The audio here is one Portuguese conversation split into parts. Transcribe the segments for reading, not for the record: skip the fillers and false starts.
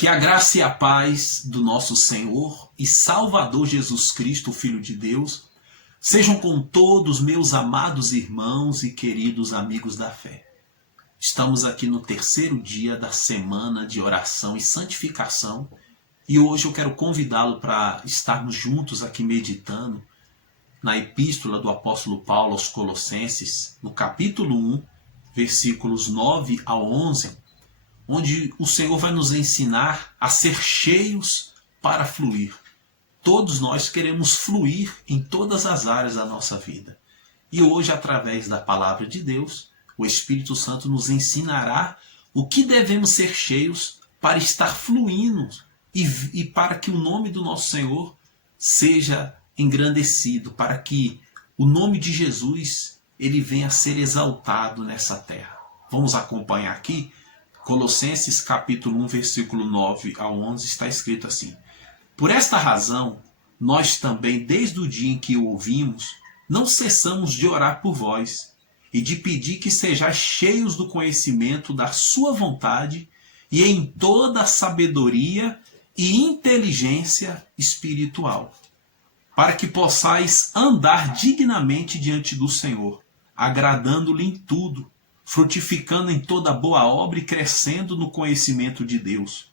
Que a graça e a paz do nosso Senhor e Salvador Jesus Cristo, Filho de Deus, sejam com todos meus amados irmãos e queridos amigos da fé. Estamos aqui no terceiro dia da semana de oração e santificação e hoje eu quero convidá-lo para estarmos juntos aqui meditando na epístola do apóstolo Paulo aos Colossenses, no capítulo 1, versículos 9 ao 11, onde o Senhor vai nos ensinar a ser cheios para fluir. Todos nós queremos fluir em todas as áreas da nossa vida. E hoje, através da palavra de Deus, o Espírito Santo nos ensinará o que devemos ser cheios para estar fluindo e para que o nome do nosso Senhor seja engrandecido, para que o nome de Jesus ele venha a ser exaltado nessa terra. Vamos acompanhar aqui? Colossenses capítulo 1, versículo 9 ao 11 está escrito assim: Por esta razão, nós também, desde o dia em que o ouvimos, não cessamos de orar por vós e de pedir que sejais cheios do conhecimento da sua vontade e em toda a sabedoria e inteligência espiritual, para que possais andar dignamente diante do Senhor, agradando-lhe em tudo, frutificando em toda boa obra e crescendo no conhecimento de Deus,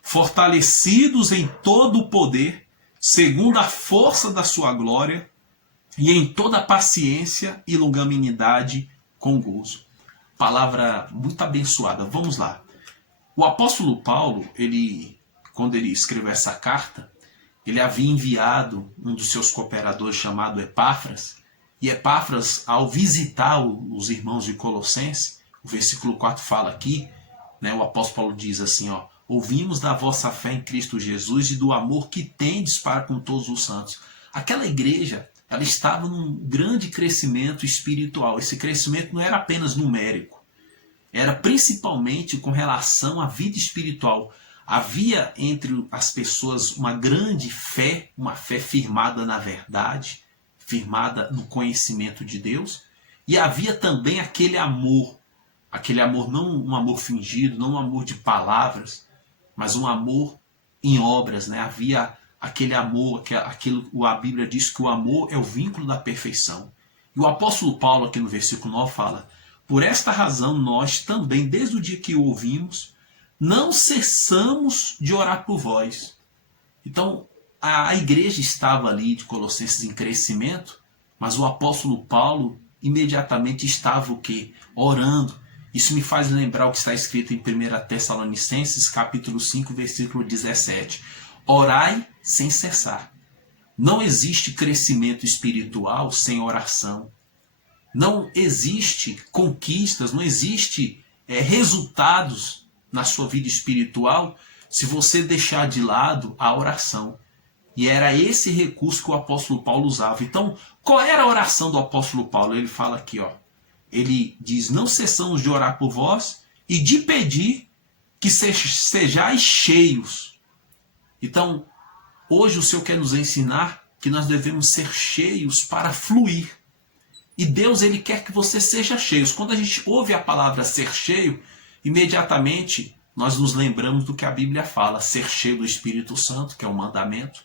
fortalecidos em todo o poder, segundo a força da sua glória, e em toda paciência e longanimidade com gozo. Palavra muito abençoada. Vamos lá. O apóstolo Paulo, quando ele escreveu essa carta, ele havia enviado um dos seus cooperadores chamado Epáfras, e Epáfras, ao visitar os irmãos de Colossenses, o versículo 4 fala aqui, o apóstolo Paulo diz assim, ouvimos da vossa fé em Cristo Jesus e do amor que tendes para com todos os santos. Aquela igreja, ela estava num grande crescimento espiritual. Esse crescimento não era apenas numérico, era principalmente com relação à vida espiritual. Havia entre as pessoas uma grande fé, uma fé firmada na verdade, firmada no conhecimento de Deus, e havia também aquele amor não um amor fingido, não um amor de palavras, mas um amor em obras, Havia aquele amor, a Bíblia diz que o amor é o vínculo da perfeição. E o apóstolo Paulo aqui no versículo 9 fala: Por esta razão nós também, desde o dia que o ouvimos, não cessamos de orar por vós. Então, a igreja estava ali de Colossenses em crescimento, mas o apóstolo Paulo imediatamente estava o quê? Orando. Isso me faz lembrar o que está escrito em 1 Tessalonicenses, capítulo 5, versículo 17. Orai sem cessar. Não existe crescimento espiritual sem oração. Não existe conquistas, não existe resultados na sua vida espiritual se você deixar de lado a oração. E era esse recurso que o apóstolo Paulo usava. Então, qual era a oração do apóstolo Paulo? Ele fala aqui, ele diz: não cessamos de orar por vós e de pedir que sejais cheios. Então, hoje o Senhor quer nos ensinar que nós devemos ser cheios para fluir. E Deus, ele quer que você seja cheio. Quando a gente ouve a palavra ser cheio, imediatamente nós nos lembramos do que a Bíblia fala, ser cheio do Espírito Santo, que é um mandamento.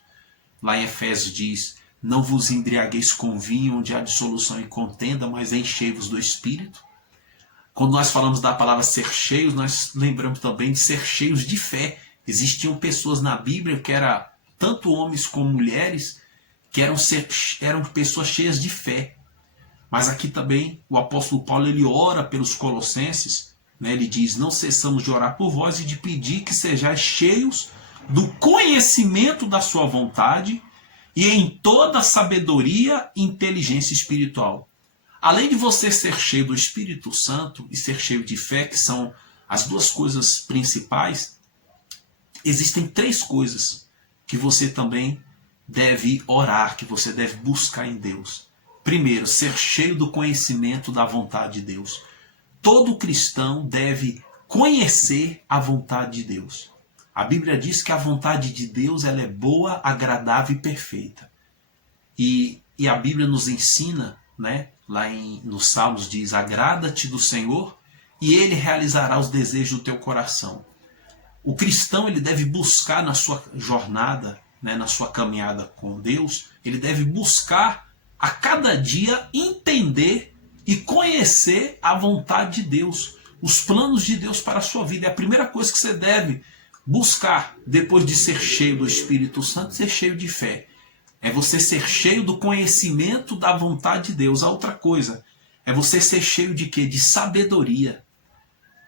Lá em Efésios diz: não vos embriagueis com vinho, onde há dissolução e contenda, mas enchei-vos do Espírito. Quando nós falamos da palavra ser cheios, nós lembramos também de ser cheios de fé. Existiam pessoas na Bíblia que eram tanto homens como mulheres, que eram pessoas cheias de fé. Mas aqui também o apóstolo Paulo ele ora pelos colossenses, ele diz: não cessamos de orar por vós e de pedir que sejais cheios do conhecimento da sua vontade e em toda sabedoria e inteligência espiritual. Além de você ser cheio do Espírito Santo e ser cheio de fé, que são as duas coisas principais, existem três coisas que você também deve orar, que você deve buscar em Deus. Primeiro, ser cheio do conhecimento da vontade de Deus. Todo cristão deve conhecer a vontade de Deus. A Bíblia diz que a vontade de Deus ela é boa, agradável e perfeita. E a Bíblia nos ensina, lá nos Salmos diz: agrada-te do Senhor e Ele realizará os desejos do teu coração. o cristão ele deve buscar na sua jornada, né, na sua caminhada com Deus, ele deve buscar a cada dia entender e conhecer a vontade de Deus, os planos de Deus para a sua vida. É a primeira coisa que você deve buscar depois de ser cheio do Espírito Santo, ser cheio de fé. É você ser cheio do conhecimento da vontade de Deus. A outra coisa é você ser cheio de quê? De sabedoria.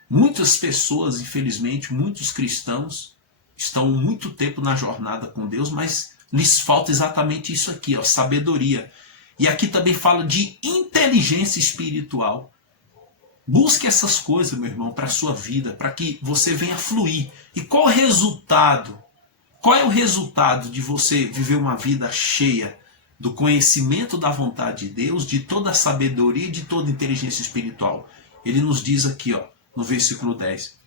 Muitas pessoas, infelizmente, muitos cristãos estão muito tempo na jornada com Deus, mas lhes falta exatamente isso aqui, ó, sabedoria. E aqui também fala de inteligência espiritual. Busque essas coisas, meu irmão, para a sua vida, para que você venha fluir. E qual o resultado? Qual é o resultado de você viver uma vida cheia do conhecimento da vontade de Deus, de toda a sabedoria e de toda a inteligência espiritual? Ele nos diz aqui, ó, no versículo 10,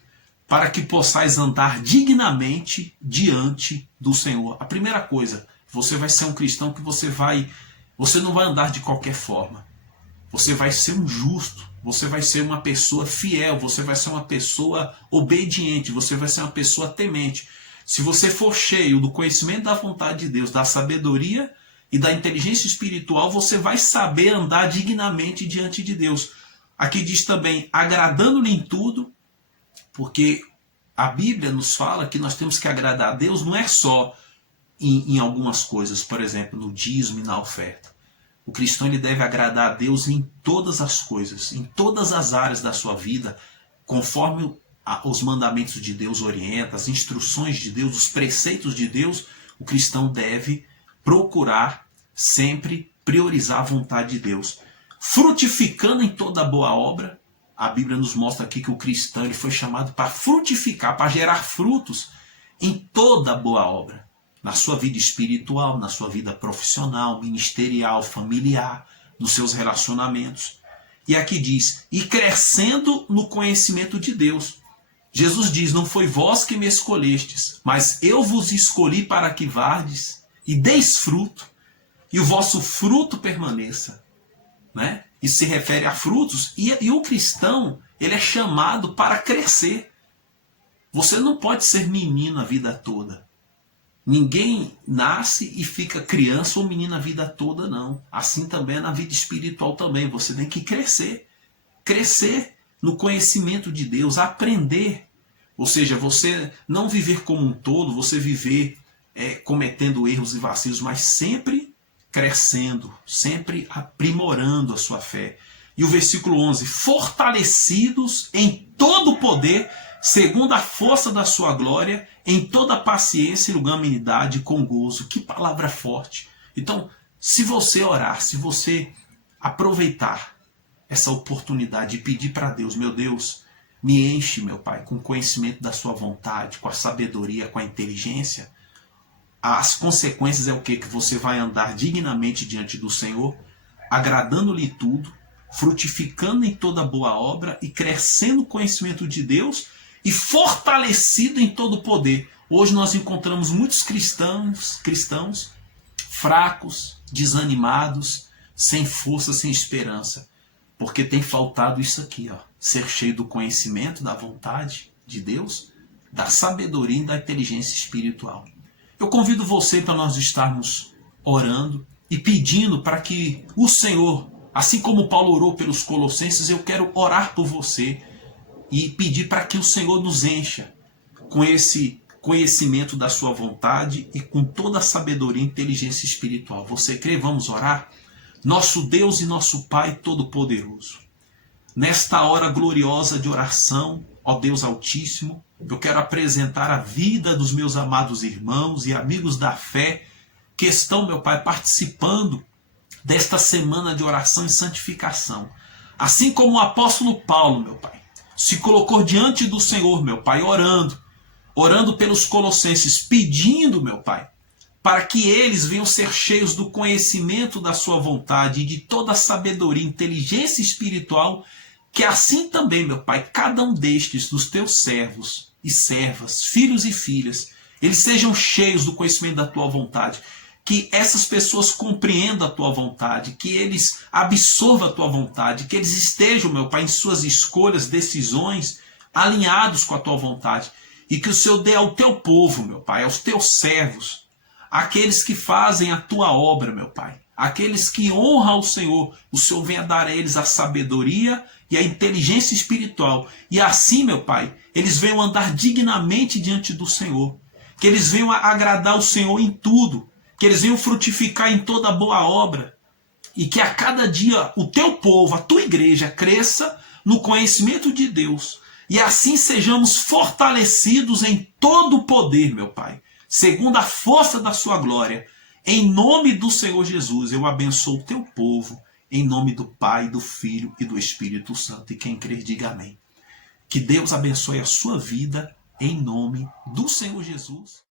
para que possais andar dignamente diante do Senhor. A primeira coisa, você vai ser um cristão que você não vai andar de qualquer forma. Você vai ser um justo, você vai ser uma pessoa fiel, você vai ser uma pessoa obediente, você vai ser uma pessoa temente. Se você for cheio do conhecimento da vontade de Deus, da sabedoria e da inteligência espiritual, você vai saber andar dignamente diante de Deus. Aqui diz também, agradando-lhe em tudo, porque a Bíblia nos fala que nós temos que agradar a Deus, não é só em algumas coisas, por exemplo, no dízimo e na oferta. O cristão ele deve agradar a Deus em todas as coisas, em todas as áreas da sua vida, conforme os mandamentos de Deus orientam, as instruções de Deus, os preceitos de Deus, o cristão deve procurar sempre priorizar a vontade de Deus. Frutificando em toda boa obra, a Bíblia nos mostra aqui que o cristão ele foi chamado para frutificar, para gerar frutos em toda boa obra. Na sua vida espiritual, na sua vida profissional, ministerial, familiar, nos seus relacionamentos. E aqui diz, e crescendo no conhecimento de Deus. Jesus diz, não foi vós que me escolhestes, mas eu vos escolhi para que vardes e deis fruto, e o vosso fruto permaneça. Né? Isso se refere a frutos, e o cristão ele é chamado para crescer. Você não pode ser menino a vida toda. Ninguém nasce e fica criança ou menina a vida toda, não. Assim também é na vida espiritual também. Você tem que crescer. Crescer no conhecimento de Deus, aprender. Ou seja, você não viver como um tolo, você viver cometendo erros e vacilos, mas sempre crescendo, sempre aprimorando a sua fé. E o versículo 11, fortalecidos em todo o poder, segundo a força da sua glória, em toda paciência e longanimidade com gozo. Que palavra forte. Então, se você orar, se você aproveitar essa oportunidade e pedir para Deus, meu Deus, me enche, meu Pai, com o conhecimento da sua vontade, com a sabedoria, com a inteligência, as consequências é o quê? Que você vai andar dignamente diante do Senhor, agradando-lhe tudo, frutificando em toda boa obra e crescendo o conhecimento de Deus e fortalecido em todo o poder. Hoje nós encontramos muitos cristãos fracos, desanimados, sem força, sem esperança, porque tem faltado isso aqui, ó, ser cheio do conhecimento da vontade de Deus, da sabedoria e da inteligência espiritual. Eu convido você para nós estarmos orando e pedindo para que o Senhor, assim como Paulo orou pelos Colossenses, eu quero orar por você e pedir para que o Senhor nos encha com esse conhecimento da sua vontade e com toda a sabedoria e inteligência espiritual. Você crê? Vamos orar? Nosso Deus e nosso Pai Todo-Poderoso, nesta hora gloriosa de oração, ó Deus Altíssimo, eu quero apresentar a vida dos meus amados irmãos e amigos da fé que estão, meu Pai, participando desta semana de oração e santificação. Assim como o apóstolo Paulo, meu Pai, se colocou diante do Senhor, meu Pai, orando pelos colossenses, pedindo, meu Pai, para que eles venham ser cheios do conhecimento da sua vontade e de toda a sabedoria e inteligência espiritual, que assim também, meu Pai, cada um destes, dos teus servos e servas, filhos e filhas, eles sejam cheios do conhecimento da tua vontade, que essas pessoas compreendam a tua vontade, que eles absorvam a tua vontade, que eles estejam, meu Pai, em suas escolhas, decisões, alinhados com a tua vontade, e que o Senhor dê ao teu povo, meu Pai, aos teus servos, aqueles que fazem a tua obra, meu Pai, aqueles que honram o Senhor venha dar a eles a sabedoria e a inteligência espiritual. E assim, meu Pai, eles venham andar dignamente diante do Senhor. Que eles venham agradar o Senhor em tudo. Que eles venham frutificar em toda boa obra. E que a cada dia o teu povo, a tua igreja, cresça no conhecimento de Deus. E assim sejamos fortalecidos em todo o poder, meu Pai, segundo a força da sua glória. Em nome do Senhor Jesus, eu abençoo o teu povo, em nome do Pai, do Filho e do Espírito Santo. E quem crer, diga amém. Que Deus abençoe a sua vida, em nome do Senhor Jesus.